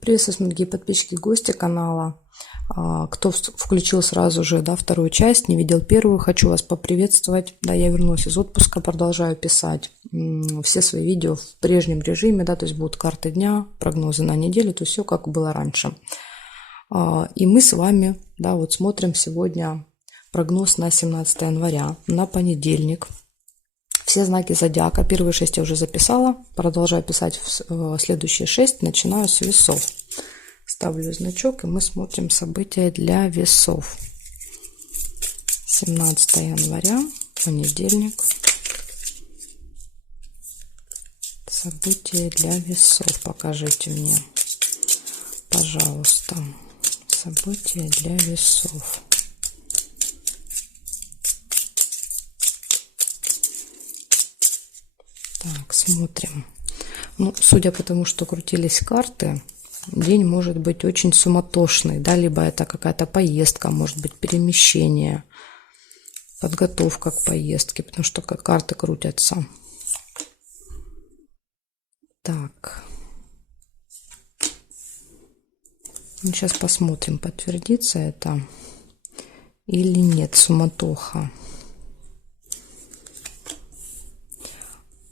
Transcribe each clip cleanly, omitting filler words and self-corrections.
Приветствую, дорогие подписчики, гости канала. Кто включил сразу же, да, вторую часть, не видел первую, хочу вас поприветствовать. Да, я вернулась из отпуска, продолжаю писать все свои видео в прежнем режиме, да, то есть будут карты дня, прогнозы на неделю, то есть все как было раньше. И мы с вами, да, вот смотрим сегодня прогноз на 17 января, на понедельник. Все знаки зодиака, первые 6 я уже записала, продолжаю писать следующие 6, начинаю с весов. Ставлю значок, и мы смотрим события для весов. 17 января, понедельник. События для весов покажите мне, пожалуйста. События для весов. Так, смотрим. Ну, судя по тому, что крутились карты, день может быть очень суматошный, да, либо это какая-то поездка, может быть перемещение, подготовка к поездке, потому что как карты крутятся. Так. Ну, сейчас посмотрим, подтвердится это или нет, суматоха.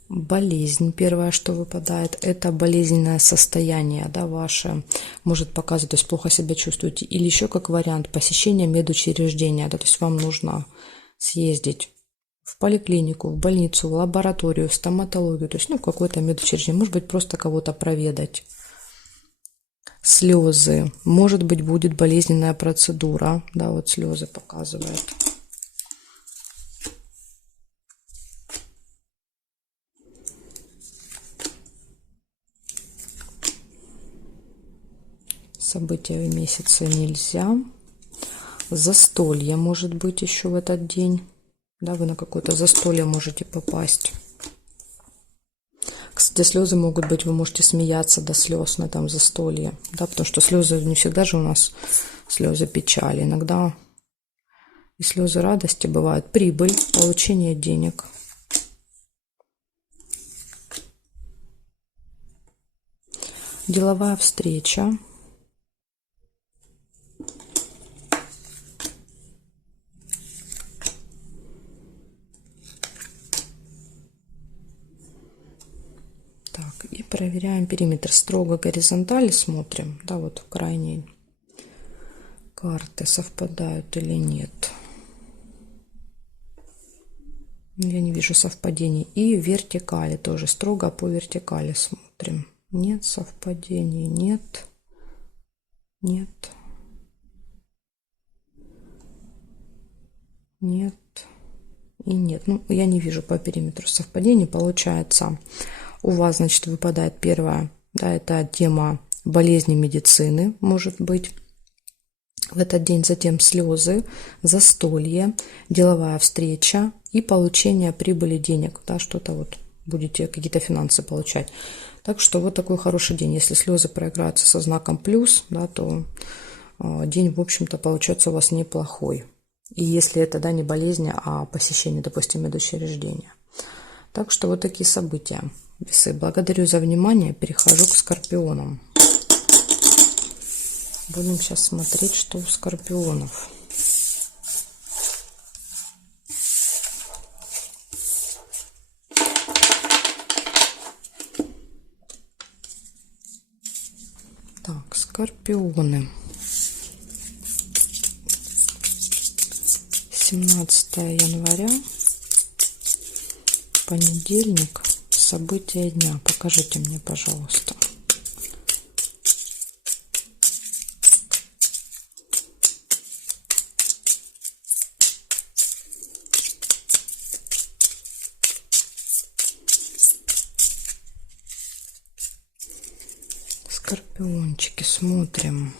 Болезнь, первое, что выпадает, это болезненное состояние, да, ваше, может показывать, то есть плохо себя чувствуете, или еще как вариант посещения медучреждения, да, то есть вам нужно съездить в поликлинику, в больницу, в лабораторию, в стоматологию, то есть, ну, в какое-то медучреждение, может быть, просто кого-то проведать. Слезы, может быть, будет болезненная процедура, да, вот слезы показывает. События в месяце нельзя. Застолье может быть еще в этот день. Да, вы на какое-то застолье можете попасть. Кстати, слезы могут быть, вы можете смеяться до слез на этом застолье. Да, потому что слезы не всегда же у нас слезы печали. Иногда и слезы радости бывают. Прибыль, получение денег. Деловая встреча. Так, и проверяем периметр. Строго горизонтали смотрим. Да, вот в крайней карты совпадают или нет. Я не вижу совпадений. И вертикали тоже. Строго по вертикали смотрим. Нет совпадений. Нет. Нет. Нет. И нет. Ну, я не вижу по периметру совпадений. Получается, у вас, значит, выпадает первое, да, это тема болезни медицины, может быть, в этот день. Затем слезы, застолье, деловая встреча и получение прибыли денег, да, что-то вот будете какие-то финансы получать. Так что вот такой хороший день. Если слезы проиграются со знаком плюс, да, то день, в общем-то, получается у вас неплохой. И если это, да, не болезнь, а посещение, допустим, медучреждения. Так что вот такие события. Весы. Благодарю за внимание. Перехожу к скорпионам. Будем сейчас смотреть, что у скорпионов. Так, скорпионы. 17 января, понедельник, события дня. Покажите мне, пожалуйста. Скорпиончики, смотрим.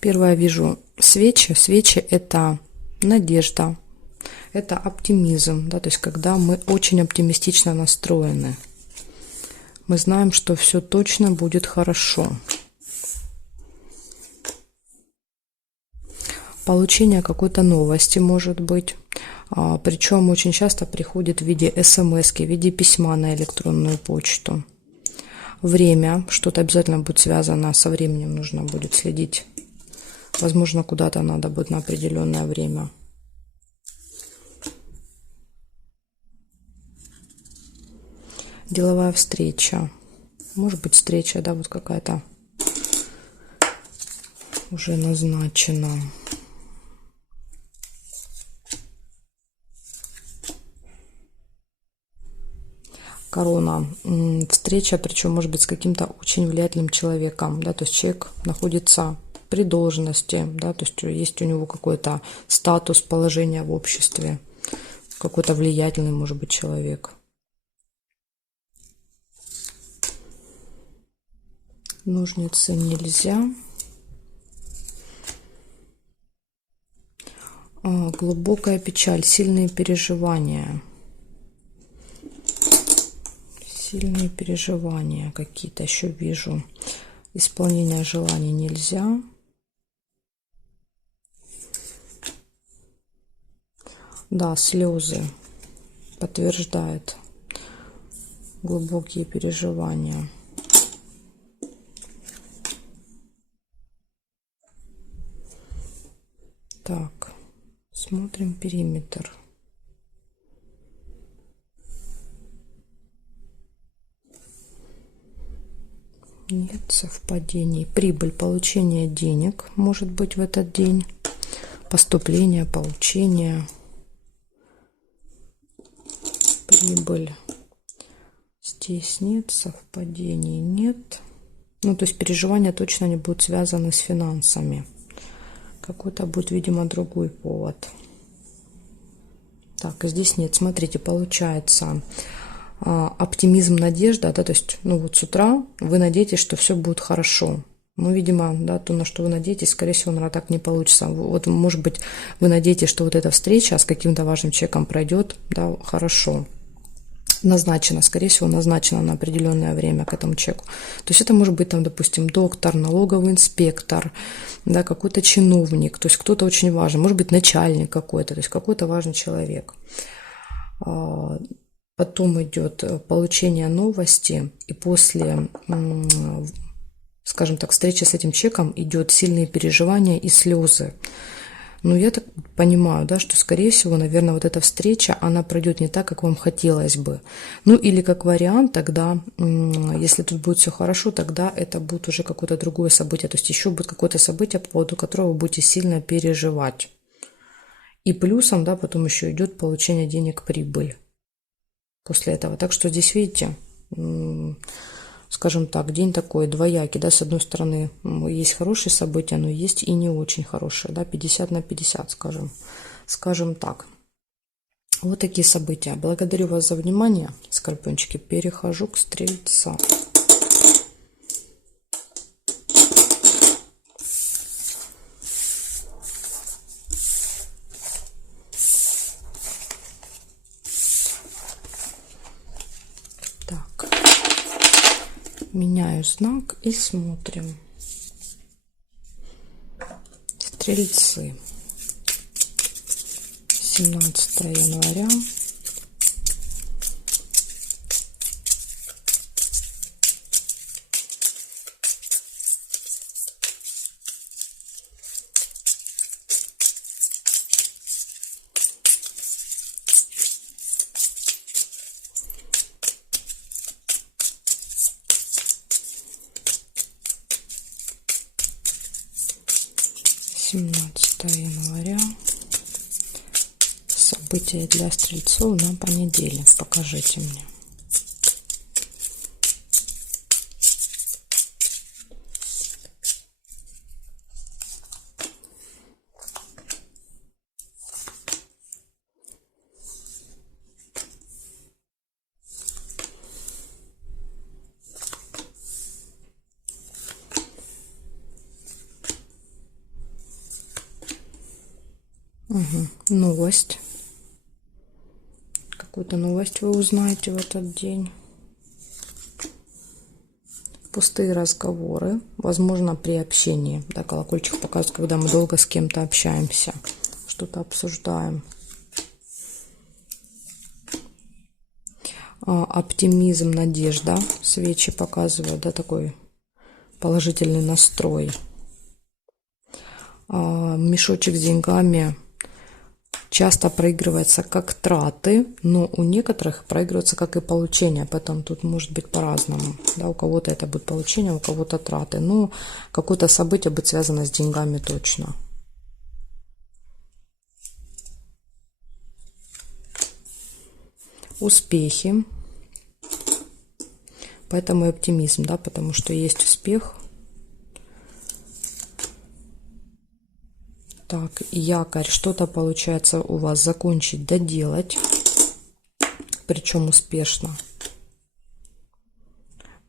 Первое, вижу свечи. Свечи – это надежда, это оптимизм, да, то есть когда мы очень оптимистично настроены. Мы знаем, что все точно будет хорошо. Получение какой-то новости может быть. Причем очень часто приходит в виде смс-ки, в виде письма на электронную почту. Время, что-то обязательно будет связано со временем, нужно будет следить. Возможно, куда-то надо будет на определенное время. Деловая встреча. Может быть, встреча, да, вот какая-то уже назначена. Корона. Встреча, причем может быть с каким-то очень влиятельным человеком, да, то есть человек находится при должности, да, то есть у него какой-то статус, положение в обществе, какой-то влиятельный, может быть, человек. Ножницы нельзя. Глубокая печаль, сильные переживания. Сильные переживания какие-то еще вижу. Исполнение желаний нельзя. Да, слезы подтверждает глубокие переживания. Так, смотрим периметр. Нет совпадений. Прибыль, получение денег может быть в этот день. Поступление, получение. Прибыль. Здесь нет совпадений, нет. Ну, то есть переживания точно не будут связаны с финансами. Какой-то будет, видимо, другой повод. Так, здесь нет. Смотрите, получается оптимизм, надежда, да, то есть, ну вот с утра вы надеетесь, что все будет хорошо. Ну, видимо, да, то, на что вы надеетесь, скорее всего, наверное, так не получится. Вот, может быть, вы надеетесь, что вот эта встреча с каким-то важным человеком пройдет, да, хорошо. Назначена, скорее всего, назначена на определенное время к этому человеку. То есть это может быть, там, допустим, доктор, налоговый инспектор, да, какой-то чиновник, то есть кто-то очень важный, может быть, начальник какой-то, то есть какой-то важный человек. Потом идет получение новости, и после, скажем так, встречи с этим человеком идет сильные переживания и слезы. Ну, я так понимаю, да, что, скорее всего, наверное, вот эта встреча, она пройдет не так, как вам хотелось бы. Ну, или как вариант, тогда, если тут будет все хорошо, тогда это будет уже какое-то другое событие. То есть еще будет какое-то событие, по поводу которого вы будете сильно переживать. И плюсом, да, потом еще идет получение денег, прибыль после этого. Так что здесь, видите, скажем так, день такой двоякий, да, с одной стороны есть хорошие события, но есть и не очень хорошие, да, 50 на 50, скажем так. Вот такие события. Благодарю вас за внимание, скорпиончики. Перехожу к стрельцам. Так, меняю знак и смотрим. Стрельцы. 17 января. января. События для стрельцов на понедельник. Покажите мне. Новость. Какую-то новость вы узнаете в этот день. Пустые разговоры, возможно, при общении. Да, колокольчик показывает, когда мы долго с кем-то общаемся, что-то обсуждаем. оптимизм, надежда. Свечи показывают, да, такой положительный настрой. Мешочек с деньгами часто проигрывается как траты, но у некоторых проигрывается как и получение, поэтому тут может быть по-разному. Да, у кого-то это будет получение, у кого-то траты, но какое-то событие будет связано с деньгами точно. Успехи, поэтому и оптимизм, да, потому что есть успех. Так, якорь, что-то получается у вас закончить, доделать, причем успешно.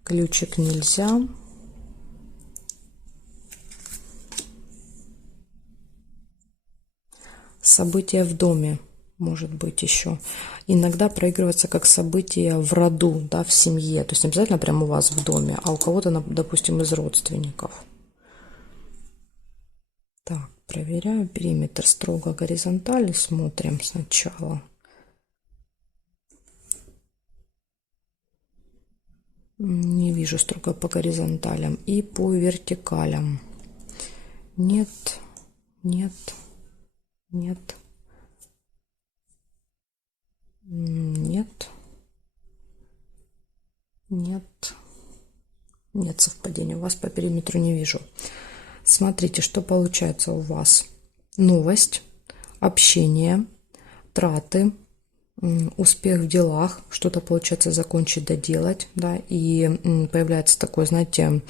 Ключик нельзя. События в доме, может быть, еще. Иногда проигрывается как событие в роду, да, в семье. То есть не обязательно прямо у вас в доме, а у кого-то, допустим, из родственников. Так, проверяю периметр строго горизонтально. Смотрим сначала. Не вижу строго по горизонталям и по вертикалям. Нет, нет, нет, нет, нет, нет совпадения. У вас по периметру не вижу. Смотрите, что получается у вас. Новость, общение, траты, успех в делах, что-то получается закончить, доделать, да, и появляется такое, знаете,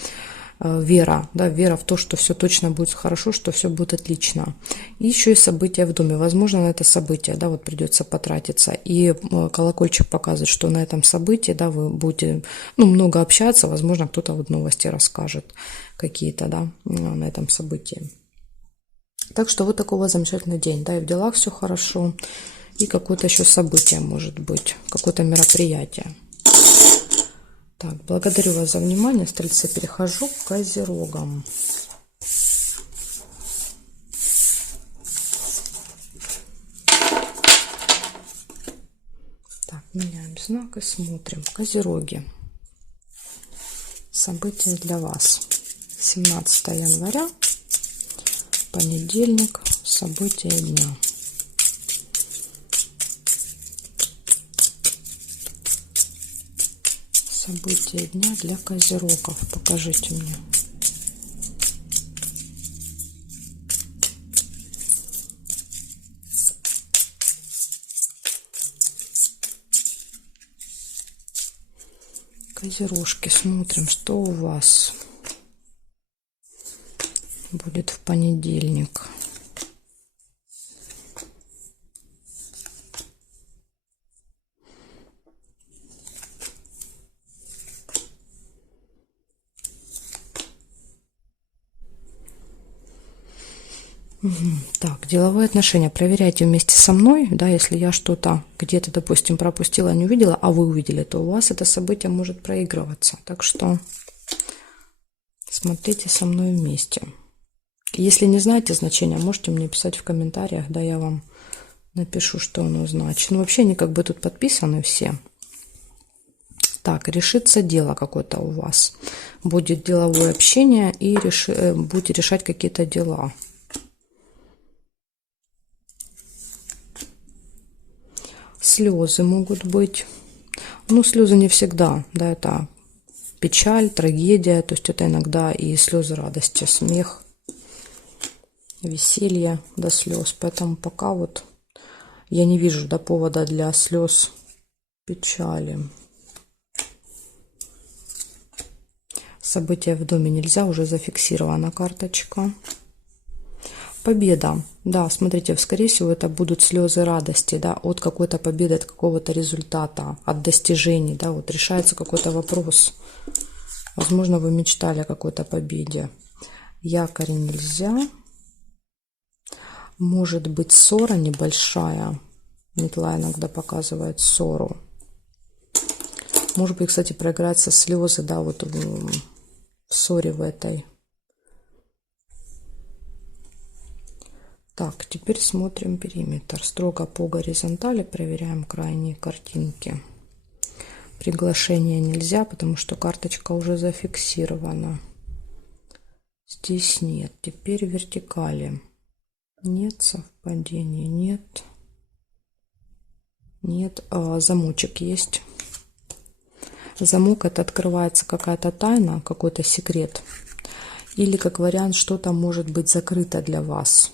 вера, да, вера в то, что все точно будет хорошо, что все будет отлично. И еще и события в доме. Возможно, на это событие, да, вот придется потратиться. И колокольчик показывает, что на этом событии, да, вы будете, ну, много общаться, возможно, кто-то вот новости расскажет какие-то, да, на этом событии. Так что вот такой вот замечательный день, да, и в делах все хорошо, и какое-то еще событие может быть, какое-то мероприятие. Так, благодарю вас за внимание, стрельцы. Перехожу к козерогам. Так, меняем знак и смотрим. Козероги. События для вас. 17 января, понедельник, события дня. События дня для козерогов. Покажите мне. Козерожки, смотрим, что у вас будет в понедельник. Так, деловые отношения проверяйте вместе со мной, да, если я что-то где-то, допустим, пропустила, не увидела, а вы увидели, то у вас это событие может проигрываться. Так что смотрите со мной вместе. Если не знаете значения, можете мне писать в комментариях, да, я вам напишу, что оно значит. Ну, вообще они как бы тут подписаны все. Так, решится дело какое-то у вас. Будет деловое общение и будете решать какие-то дела. Слезы могут быть. Ну, слезы не всегда, да, это печаль, трагедия, то есть это иногда и слезы радости, смех, веселье до слез. Поэтому пока вот я не вижу, да, повода для слез, печали. События в доме нельзя, уже зафиксирована карточка. Победа. Да, смотрите, скорее всего, это будут слезы радости, да, от какой-то победы, от какого-то результата, от достижений, да, вот решается какой-то вопрос. Возможно, вы мечтали о какой-то победе. Якорь нельзя. Может быть, ссора небольшая. Метла иногда показывает ссору. Может быть, кстати, проиграются слезы, да, вот в ссоре в этой. Так, теперь смотрим периметр. Строго по горизонтали проверяем крайние картинки. Приглашение нельзя, потому что карточка уже зафиксирована. Здесь нет. Теперь вертикали. Нет совпадений, нет. Нет. Замочек есть. Замок — это открывается какая-то тайна, какой-то секрет. Или, как вариант, что-то может быть закрыто для вас.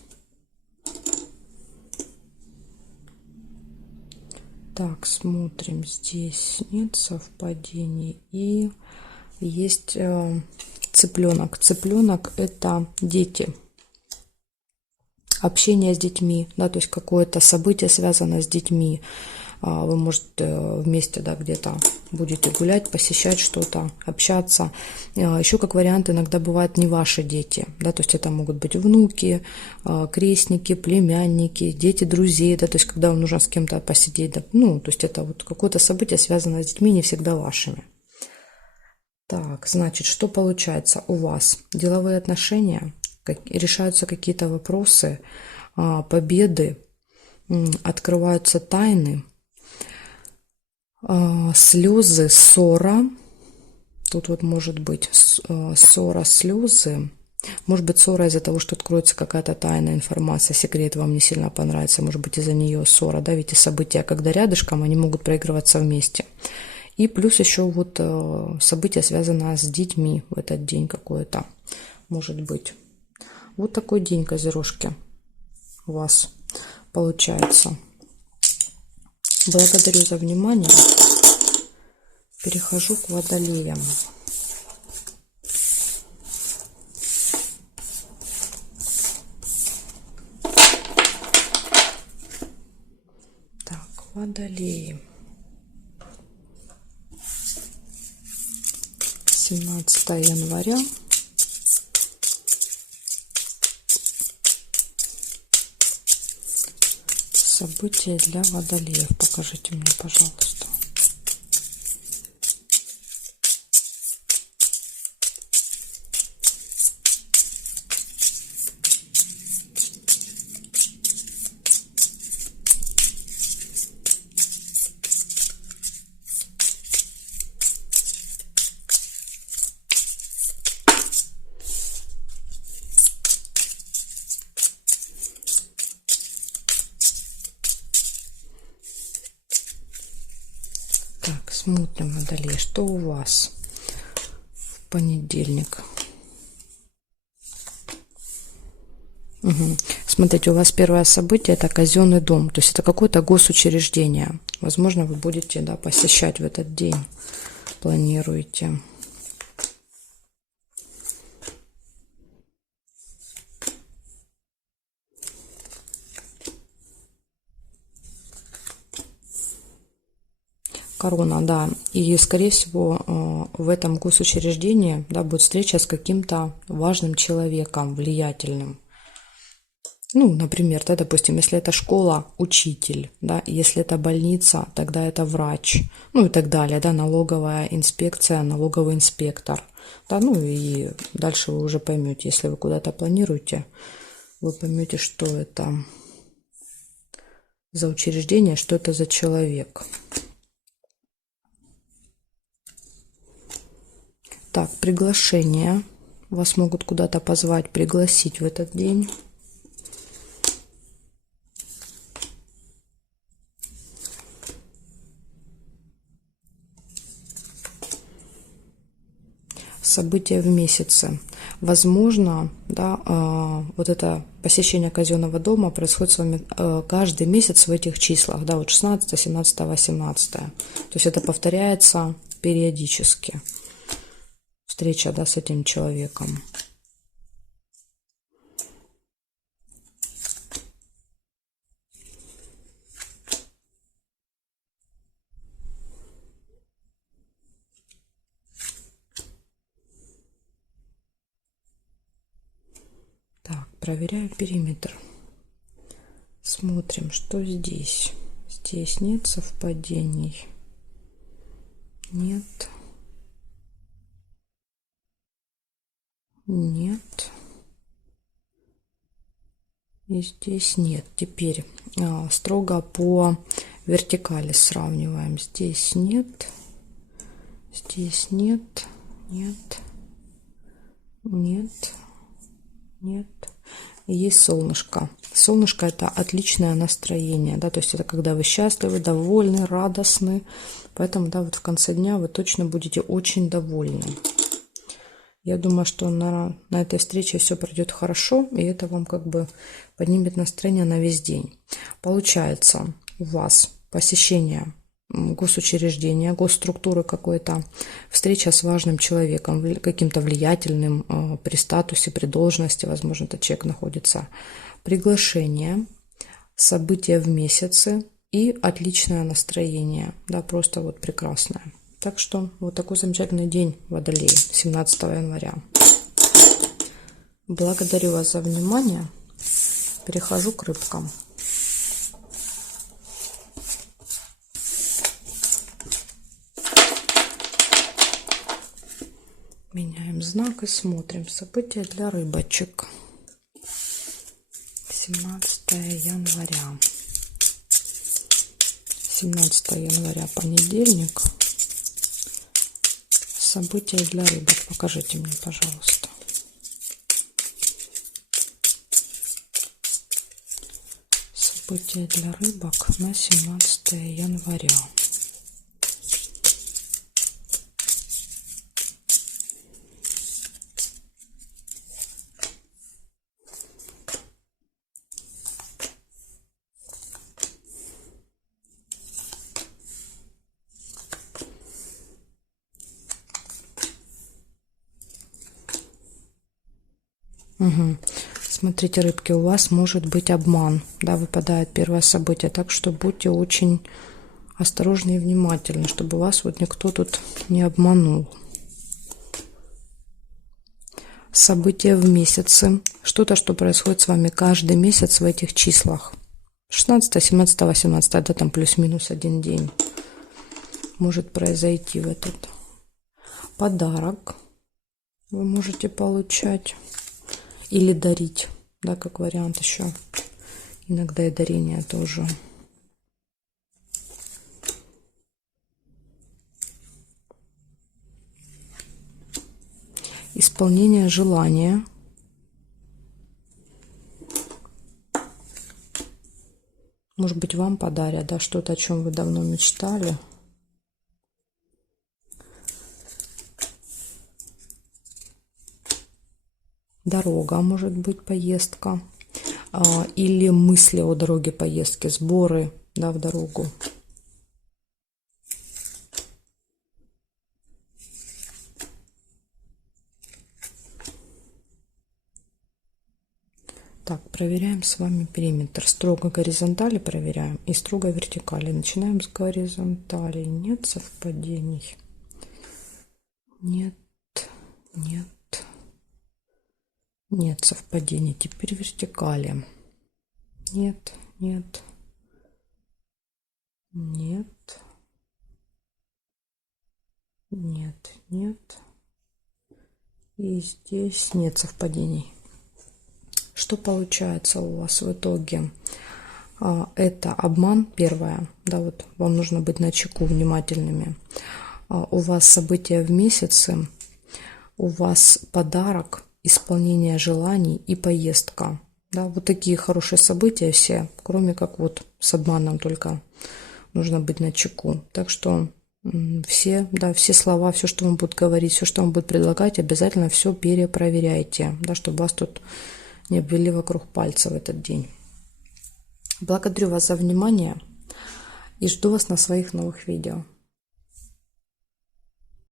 Так, смотрим. Здесь нет совпадений. И есть цыпленок. Цыпленок — это дети. Общение с детьми, да, то есть какое-то событие связано с детьми. Вы, может, вместе, да, где-то будете гулять, посещать что-то, общаться. Еще как вариант иногда бывают не ваши дети, да, то есть это могут быть внуки, крестники, племянники, дети друзей, да, то есть когда вам нужно с кем-то посидеть, да, ну, то есть это вот какое-то событие связано с детьми, не всегда вашими. Так, значит, что получается у вас? Деловые отношения, решаются какие-то вопросы, победы, открываются тайны, слезы, ссора. Тут вот может быть ссора, слезы. Может быть, ссора из-за того, что откроется какая-то тайная информация, секрет вам не сильно понравится. Может быть, из-за нее ссора, да, ведь и события, когда рядышком, они могут проигрываться вместе. И плюс еще вот событие, связанное с детьми в этот день какое-то, может быть. Вот такой день, козерожки, у вас получается. Благодарю за внимание. Перехожу к водолеям. Так, водолеи. 17 января. События для водолеев. Покажите мне, пожалуйста. Так, смотрим, водолей, что у вас в понедельник. Угу. Смотрите, у вас первое событие — это казенный дом, то есть это какое-то госучреждение. Возможно, вы будете, да, посещать в этот день, планируете. Корона, да. И, скорее всего, в этом госучреждении, да, будет встреча с каким-то важным человеком, влиятельным. Ну, например, да, допустим, если это школа — учитель, да, если это больница, тогда это врач, ну и так далее, да, налоговая инспекция, налоговый инспектор, да, ну и дальше вы уже поймете, если вы куда-то планируете, вы поймете, что это за учреждение, что это за человек. Так, приглашение. Вас могут куда-то позвать, пригласить в этот день. События в месяце. Возможно, да, вот это посещение казенного дома происходит с вами каждый месяц в этих числах, да, вот 16, 17, 18. То есть это повторяется периодически. Встреча, да, с этим человеком. Так, проверяю периметр. Смотрим, что здесь. Здесь нет совпадений. Нет. Нет. И здесь нет. Теперь строго по вертикали сравниваем. Здесь нет. Здесь нет, нет, нет, нет. И есть солнышко. Солнышко — это отличное настроение, да, то есть это когда вы счастливы, довольны, радостны. Поэтому, да, вот в конце дня вы точно будете очень довольны. Я думаю, что на этой встрече все пройдет хорошо, и это вам как бы поднимет настроение на весь день. Получается, у вас посещение госучреждения, госструктуры какой-то, встреча с важным человеком, каким-то влиятельным при статусе, при должности, возможно, этот человек находится, приглашение, события в месяце и отличное настроение, да, просто вот прекрасное. Так что вот такой замечательный день, Водолей, 17 января. Благодарю вас за внимание. Перехожу к рыбкам. Меняем знак и смотрим события для рыбочек. 17 января. 17 января, понедельник. События для рыбок. Покажите мне, пожалуйста. События для рыбок на 17 января. Угу. Смотрите, рыбки, у вас может быть обман, да, выпадает первое событие, так что будьте очень осторожны и внимательны, чтобы вас вот никто тут не обманул. События в месяце, что-то, что происходит с вами каждый месяц в этих числах. 16, 17, 18, да, там плюс-минус один день может произойти в этот. Подарок вы можете получать. Или дарить, да, как вариант еще. Иногда и дарение тоже. Исполнение желания. Может быть, вам подарят, да, что-то, о чем вы давно мечтали. Дорога, может быть, поездка, или мысли о дороге, поездке, сборы, да, в дорогу. Так, проверяем с вами периметр. Строго горизонтали проверяем и строго вертикали. Начинаем с горизонтали. Нет совпадений. Нет, нет. Нет совпадений. Теперь вертикали. Нет, нет. Нет. Нет, нет. И здесь нет совпадений. Что получается у вас в итоге? Это обман, первое. Да, вот вам нужно быть начеку, внимательными. У вас события в месяце. У вас подарок, исполнение желаний и поездка. Да, вот такие хорошие события все, кроме как вот с обманом только нужно быть начеку. Так что все, да, все слова, все, что вам будут говорить, все, что вам будут предлагать, обязательно все перепроверяйте, да, чтобы вас тут не обвели вокруг пальца в этот день. Благодарю вас за внимание и жду вас на своих новых видео.